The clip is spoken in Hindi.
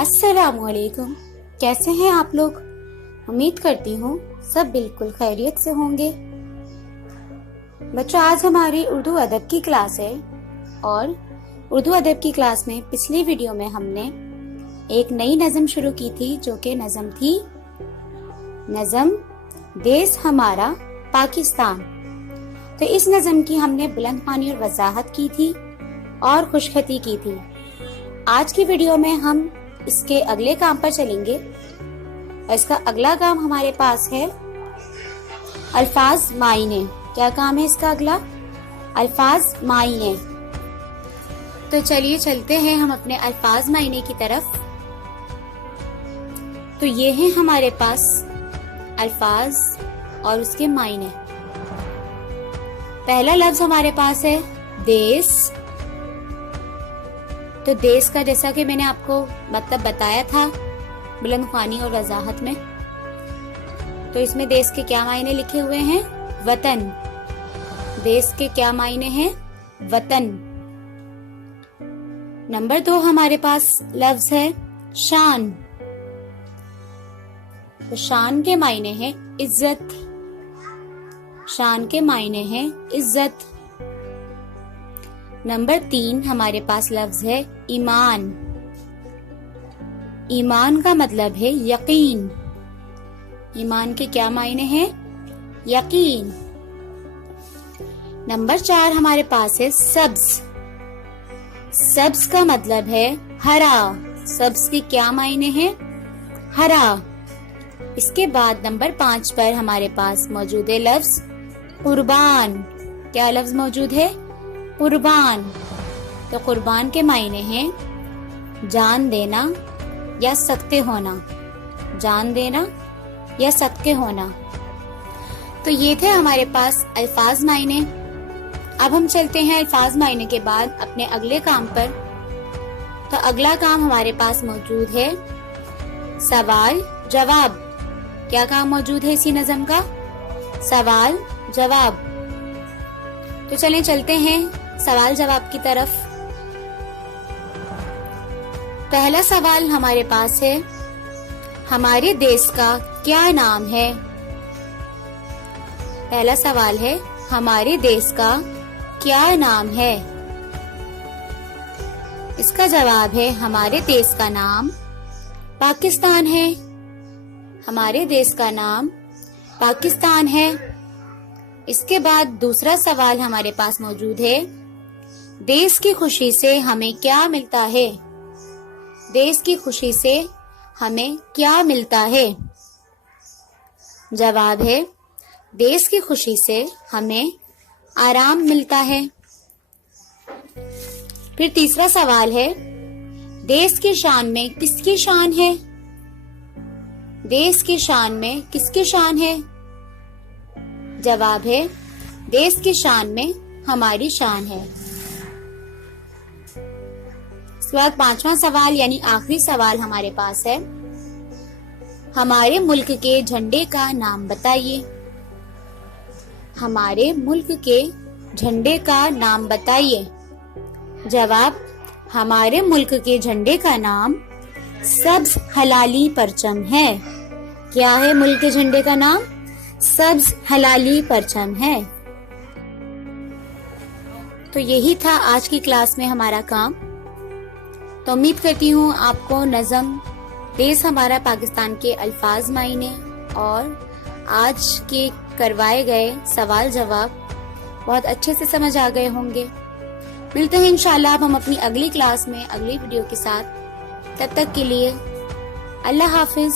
अस्सलामुअलैकुम। कैसे हैं आप लोग? उम्मीद करती हूँ सब बिल्कुल खैरियत से होंगे। बच्चों, आज हमारी उर्दू अदब की क्लास है और उर्दू अदब की क्लास में पिछली वीडियो में हमने एक नई नज़म शुरू की थी, जो कि नज़म थी नज़म देश हमारा पाकिस्तान। तो इस नज़म की हमने बुलंद पानी और वजाहत की थी और खुशखती की थी। आज की वीडियो में हम इसके अगले काम पर चलेंगे और इसका अगला काम हमारे पास है अल्फाज मायने। क्या काम है इसका अगला? अल्फाज मायने। तो चलिए चलते हैं हम अपने अल्फाज मायने की तरफ। तो ये हैं हमारे पास अल्फाज और उसके मायने। पहला लफ्ज हमारे पास है देश। तो देश का जैसा कि मैंने आपको मतलब बताया था बुलंद ख्वानी और वजाहत में, तो इसमें देश के क्या मायने लिखे हुए हैं? वतन। देश के क्या मायने हैं? वतन। नंबर 2 हमारे पास लफ्ज है शान। तो शान के मायने हैं इज्जत। शान के मायने हैं इज्जत। नंबर 3 हमारे पास लफ्ज है ईमान। ईमान का मतलब है यकीन। ईमान के क्या मायने हैं? यकीन। नंबर 4 हमारे पास है सब्ज। सब्ज का मतलब है हरा। सब्ज के क्या मायने हैं? हरा। इसके बाद नंबर 5 पर हमारे पास मौजूद है लफ्ज कुर्बान। क्या लफ्ज मौजूद है? कुर्बान। तो कुर्बान के मायने हैं जान देना या सदके होना। जान देना या सदके होना। तो ये थे हमारे पास अल्फाज मायने। अब हम चलते हैं अल्फाज मायने के बाद अपने अगले काम पर। तो अगला काम हमारे पास मौजूद है सवाल जवाब। क्या काम मौजूद है इसी नज़म का? सवाल जवाब। तो चलें चलते हैं सवाल जवाब की तरफ। पहला सवाल हमारे पास है हमारे देश का क्या नाम है? पहला सवाल है हमारे देश का क्या नाम है? इसका जवाब है हमारे देश का नाम पाकिस्तान है। हमारे देश का नाम पाकिस्तान है। इसके बाद दूसरा सवाल हमारे पास मौजूद है देश की खुशी से हमें क्या मिलता है? देश की खुशी से हमें क्या मिलता है? जवाब है देश की खुशी से हमें आराम मिलता है। फिर तीसरा सवाल है देश की शान में किसकी शान है? देश की शान में किसकी शान है? जवाब है देश की शान में हमारी शान है। इसके बाद 5वां सवाल यानी आखिरी सवाल हमारे पास है हमारे मुल्क के झंडे का नाम बताइए। हमारे मुल्क के झंडे का नाम बताइए। जवाब हमारे मुल्क के झंडे का नाम सब्ज हलाली परचम है। क्या है मुल्क के झंडे का नाम? सब्ज हलाली परचम है। तो यही था आज की क्लास में हमारा काम। तो उम्मीद करती हूँ आपको नज़म देश हमारा पाकिस्तान के अल्फाज मायने और आज के करवाए गए सवाल जवाब बहुत अच्छे से समझ आ गए होंगे। मिलते हैं इंशाल्लाह अब हम अपनी अगली क्लास में अगली वीडियो के साथ। तब तक के लिए अल्लाह हाफिज।